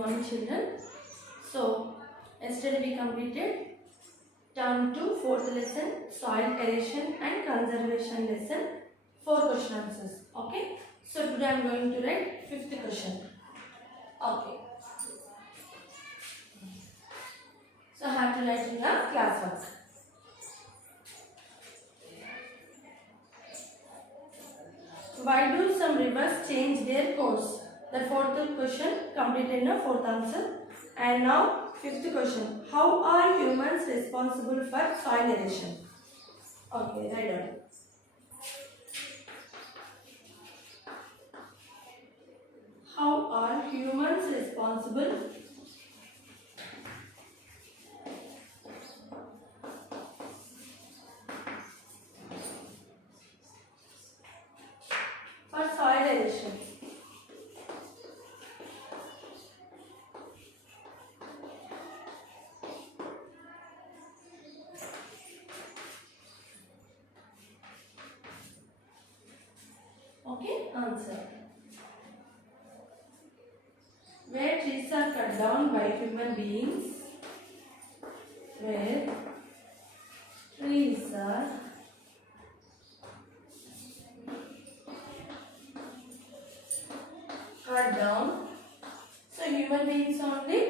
morning, children. So, yesterday we completed term 2, 4th lesson, soil erosion and conservation lesson, 4 question answers. Okay. So, today I am going to write 5th question. Okay. So, I have to write in the class work. Why do some rivers change their course? The 4th question completed in the 4th answer. And now 5th question. How are humans responsible for soil erosion? Okay, write down. How are humans responsible for soil erosion? Okay, answer. Where trees are cut down by human beings, where trees are cut down, so human beings only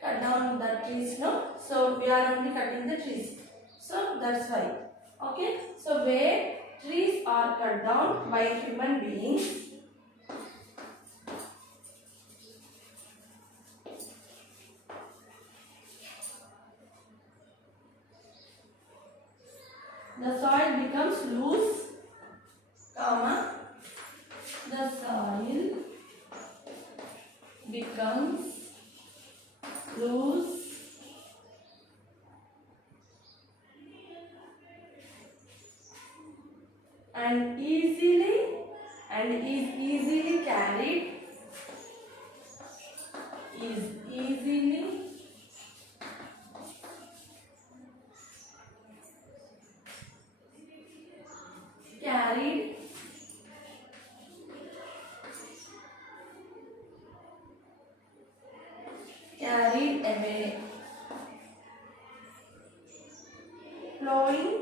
cut down the trees, no? So we are only cutting the trees, so that's why. Okay, so where trees are cut down by human beings, the soil becomes loose, comma, the soil becomes loose and is easily carried, is easily carried away, flowing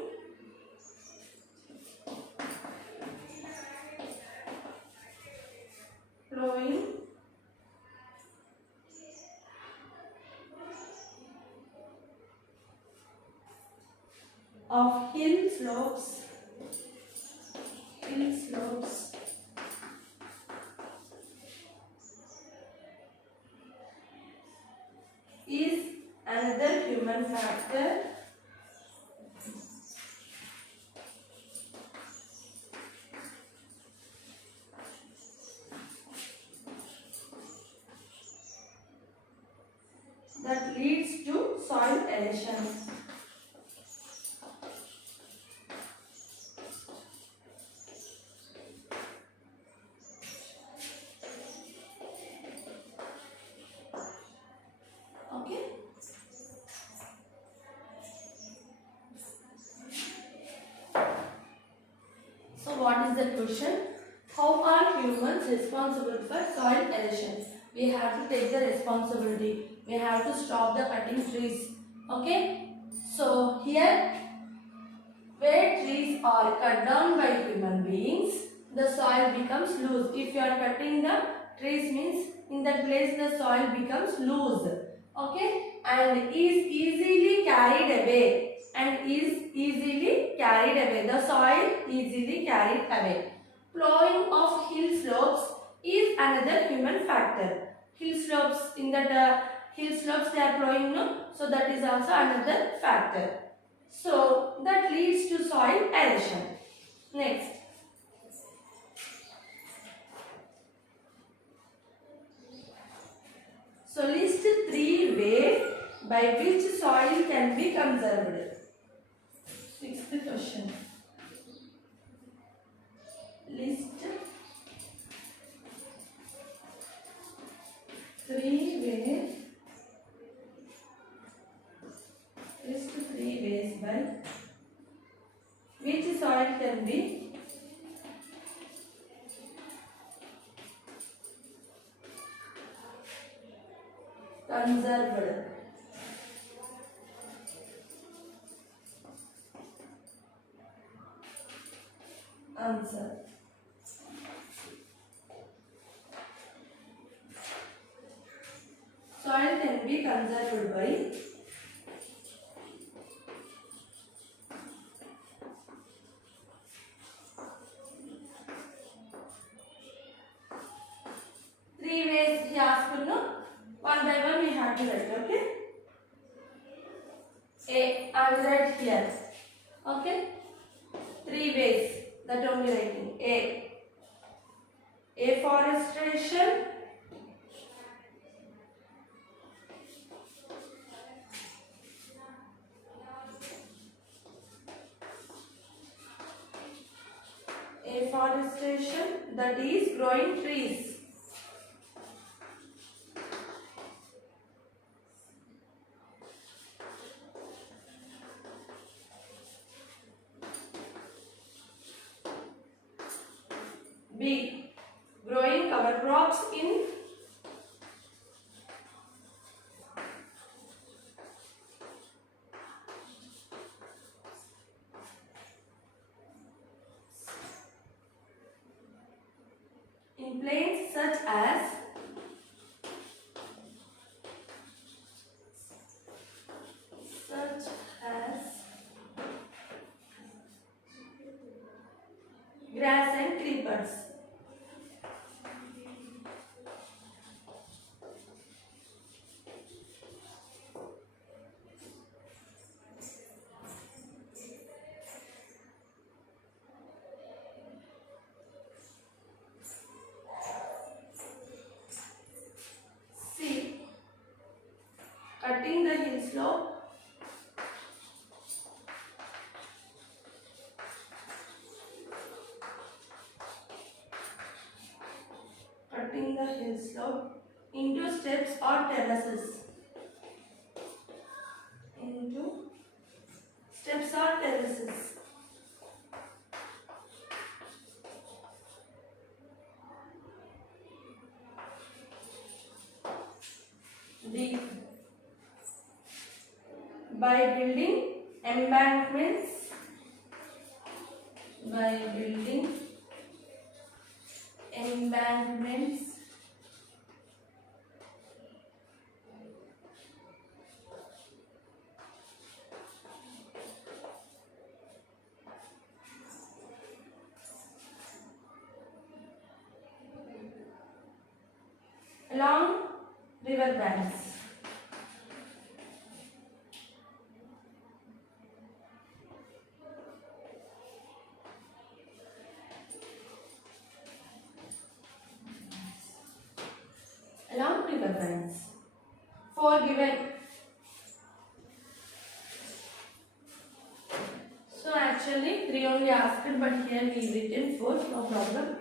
of hill slopes is another human factor that leads to soil erosion. Okay. So what is the question? How are humans responsible for soil erosion? We have to take the responsibility. We have to stop the cutting trees. Okay. So here, where trees are cut down by human beings, the soil becomes loose. If you are cutting the trees, means in that place the soil becomes loose. Okay. And is easily carried away. The soil easily carried away. Plowing of hill slopes is another human factor. Hill slopes, in that hill slopes they are plowing, no? So that is also another factor. So that leads to soil erosion. Next. So list 3 ways by which soil can be conserved. 6th question. List 3 ways. List 3 ways by which soil can be conserved. Answer. Soil can be conserved by three ways he asked, no? One by one we have to write, okay? I will write here, okay? Three ways, that only writing. Afforestation, afforestation, that is growing trees. B. Growing cover crops in plains such as grass and creepers. C. Cutting the hill slope. Cutting the hill slope into steps or terraces. Into steps or terraces. D. By building embankments. By building embankments along river banks. Along river banks. 4 given. So actually 3 only asked, but here we written 4, no problem.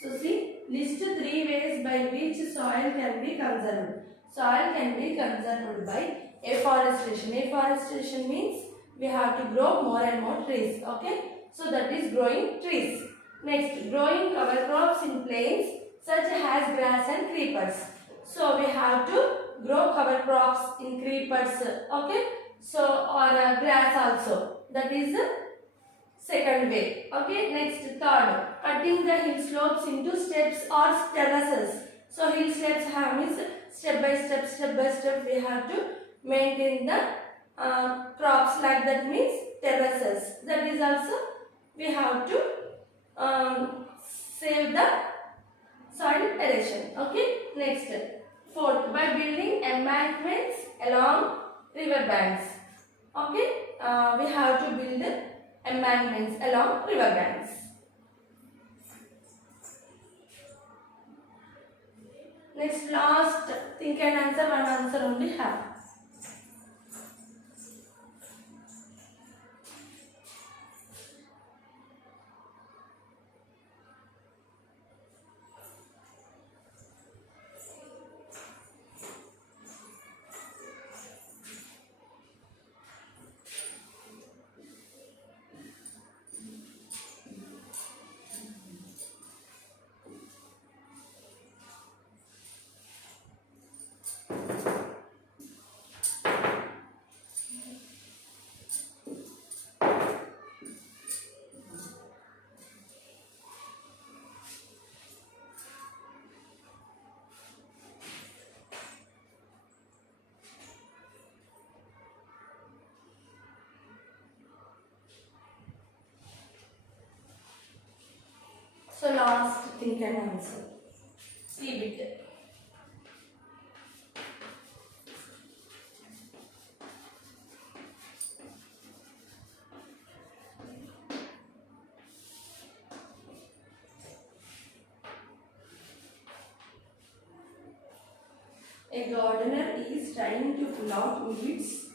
So see, list 3 ways by which soil can be conserved. Soil can be conserved by afforestation. Afforestation means we have to grow more and more trees. Okay, so that is growing trees. Next, growing cover crops in plains such as grass and creepers. So we have to grow cover crops in creepers. Okay, so or grass also. That is the second way. Okay, next, third, cutting the hill slopes into steps or terraces. So hill slopes have means step by step we have to maintain the crops, like that means terraces. That is also we have to save the soil erosion. Okay, next, fourth, by building embankments along river banks. Okay, we have to build embankments along river banks. Next, last, think and answer, one answer only have. So last think and answer. Leave it. A gardener is trying to pull out weeds.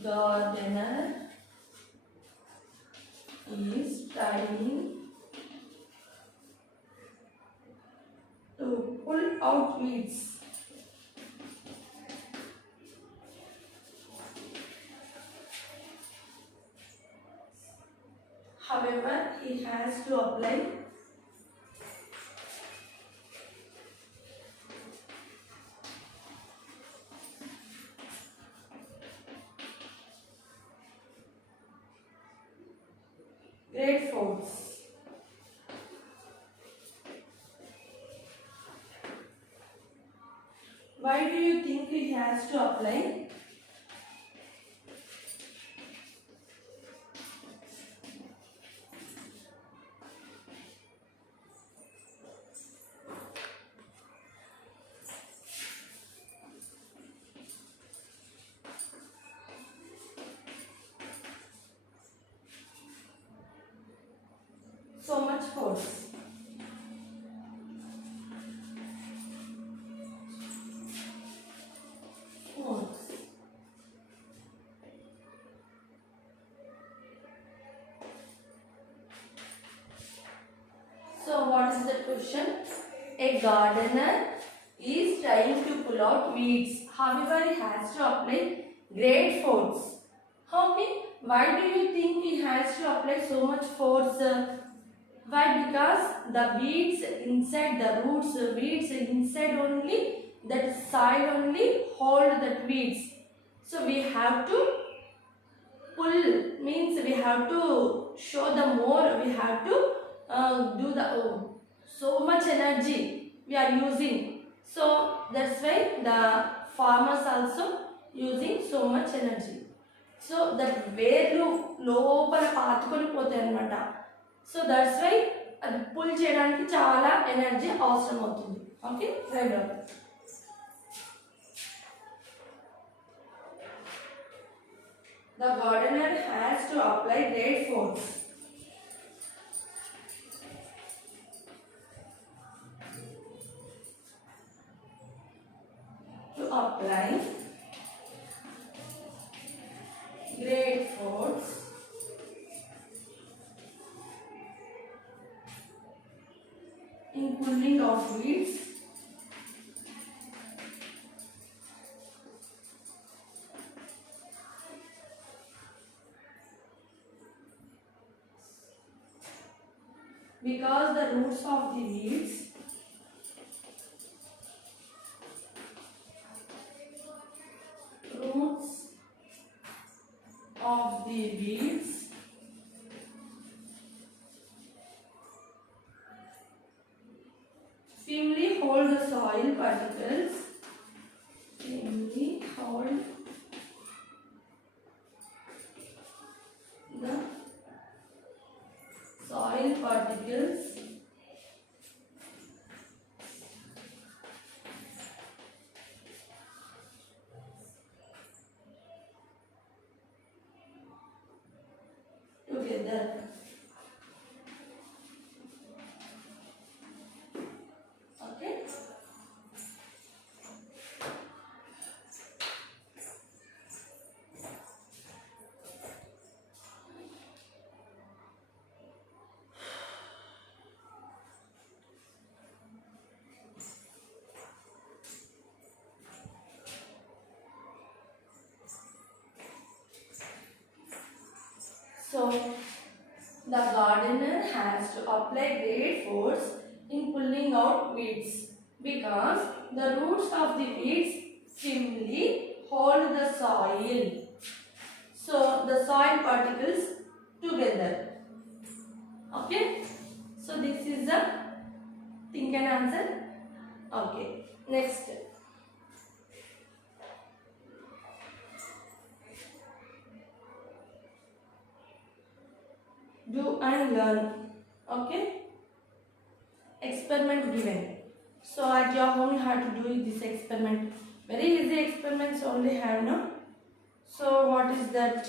Gardener is trying to pull out weeds. However, he has to apply great force. Why do you think he has to apply? So much force. So what is the question? A gardener is trying to pull out weeds. However, he has to apply great force. How many? Why do you think he has to apply so much force? Why? Because the weeds inside the roots, weeds inside only, that side only hold that weeds. So we have to pull, means we have to show the more, we have to do the so much energy we are using. So that's why the farmers also using so much energy. So that వేర్లు లోపల పాతుకొని పోతాయి అన్నమాట. So that's why అది pull చేయడానికి చాలా energy అవసరం అవుతుంది. Okay right. The gardener has to apply great force. To apply great force in pulling out weeds because the roots of the weeds firmly hold the soil particles. Firmly hold the soil particles together. Okay. So, the gardener has to apply great force in pulling out weeds because the roots of the weeds firmly hold the soil. So, the soil particles together. Okay. So, this is the think and answer. Okay. Next. Do and learn. Okay, experiment given. So at your home you have to do this experiment. Very easy experiments only have, no? So what is that?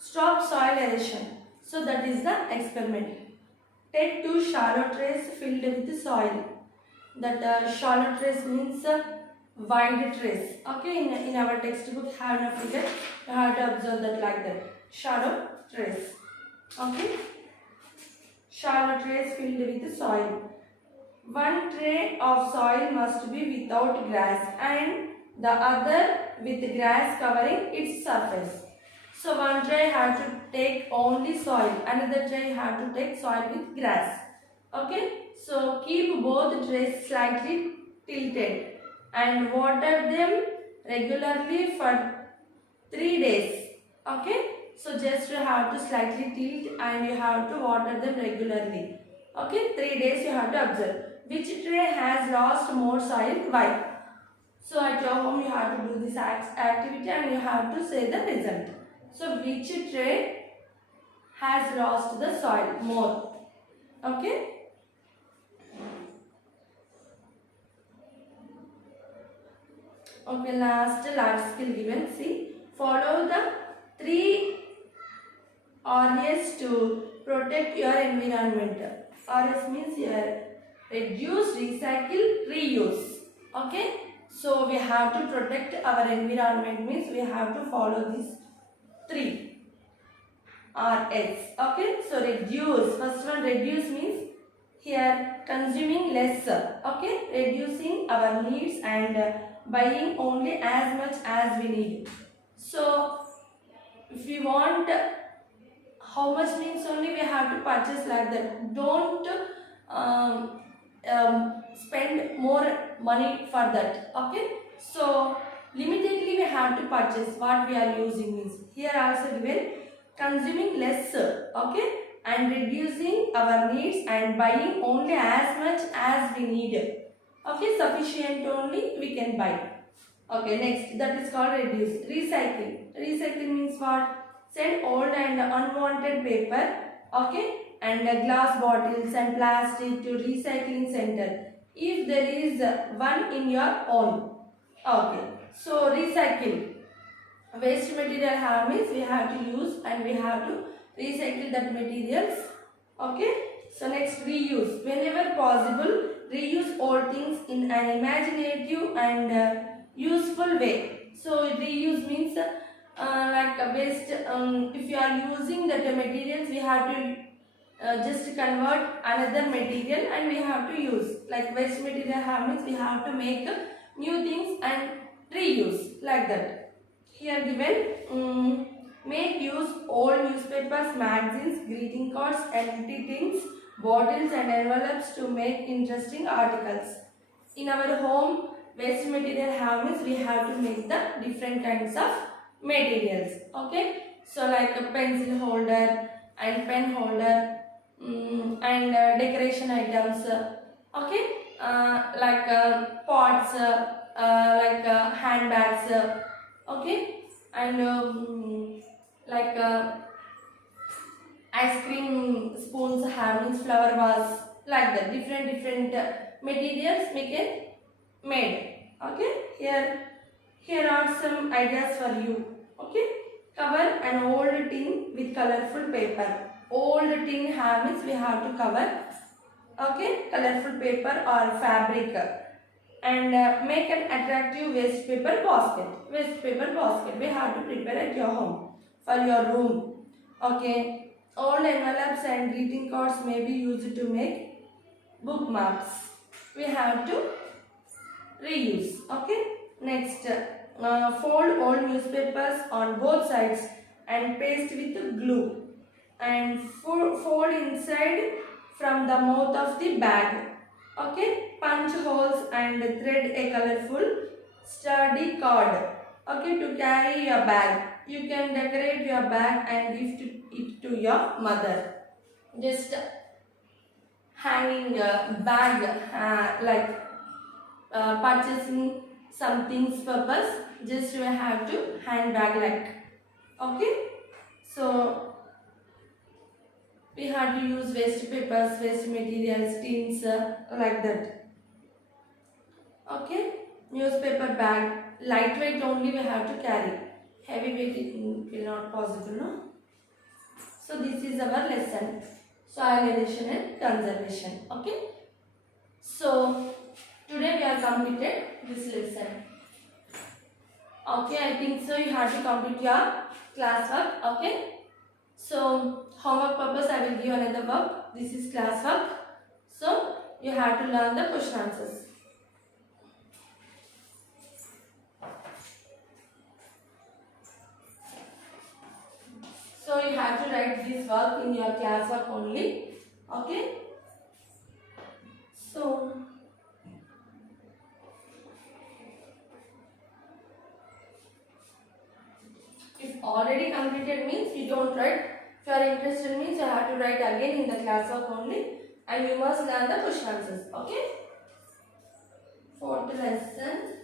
Stop soil erosion. So that is the experiment. Take 2 shallow trays filled with soil. That shallow trays means wide trays. Okay, in our textbook have not figure. You have to observe that like that. Shallow trays. Okay, shallow trays filled with soil. One tray of soil must be without grass and the other with grass covering its surface. So one tray have to take only soil, another tray have to take soil with grass. Okay, so keep both trays slightly tilted and water them regularly for 3 days. Okay, so just you have to slightly tilt and you have to water them regularly. Okay, 3 days you have to observe. Which tray has lost more soil? Why? So at your home you have to do this activity and you have to say the result. So which tray has lost the soil more? Okay. Okay, last large skill given. See, follow the 3 R's to protect your environment. RS means here reduce, recycle, reuse. Okay. So we have to protect our environment means we have to follow these 3 R's. Okay. So reduce. First one, reduce means here consuming less. Okay. Reducing our needs and buying only as much as we need. So if we want how much means only we have to purchase like that. Don't spend more money for that. Okay. So limitedly we have to purchase what we are using means. Here also given consuming less. Okay. And reducing our needs and buying only as much as we need. Okay. Sufficient only we can buy. Okay. Next, that is called reduce. Recycling. Recycling means what? Send old and unwanted paper, okay, and glass bottles and plastic to recycling center if there is one in your own. Okay, so recycle. Waste material have means we have to use and we have to recycle that materials. Okay, so next, reuse. Whenever possible, reuse old things in an imaginative and useful way. So reuse means like waste. If you are using that materials, we have to just convert another material and we have to use. Like waste material have means we have to make new things and reuse like that. Here given, make use old newspapers, magazines, greeting cards, empty tins, bottles and envelopes to make interesting articles. In our home, waste material have means we have to make the different kinds of materials. Okay, so like a pencil holder and pen holder, and decoration items. Okay, like pots, like handbags. Okay, and like ice cream spoons, having flower vase, like that. Different materials we can made. Okay, here are some ideas for you. Okay, cover an old tin with colorful paper. Old tin means we have to cover. Okay, colorful paper or fabric, and make an attractive waste paper basket. Waste paper basket we have to prepare at your home for your room. Okay, old envelopes and greeting cards may be used to make bookmarks. We have to reuse. Okay, next, fold old newspapers on both sides and paste with glue and fold inside from the mouth of the bag. Okay, punch holes and thread a colorful sturdy cord, okay, to carry your bag. You can decorate your bag and gift it to your mother. Just hanging a bag, like purchasing some things purpose, just you have to handbag like. Okay. So we had to use waste papers, waste materials, tins, like that. Okay. Newspaper bag, lightweight only we have to carry. Heavy weight it will not possible, no? So this is our lesson, soil erosion and conservation. Okay. So today we are completed this lesson. Okay, I think so you have to complete your class work. Okay. So homework purpose I will give another work. This is class work. So you have to learn the question answers. So you have to write this work in your class work only. Okay. So if already completed means you don't write. If you are interested means you have to write again in the class work only, and you must learn the question answers. Okay. Fourth lesson.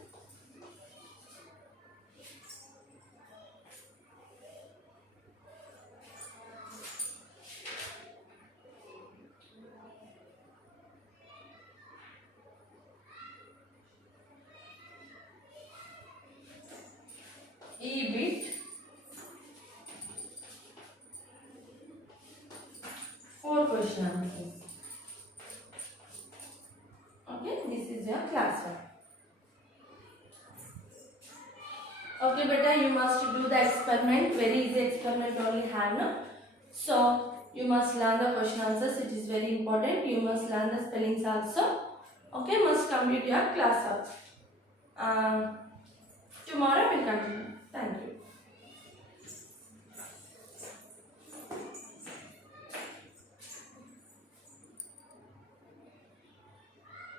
EBIT 4 question answers. Okay, this is your class work. Okay, beta, you must do the experiment. Very easy experiment only have, no? So you must learn the question answers. It is very important. You must learn the spellings also. Okay, must complete your class work. Tomorrow we will continue.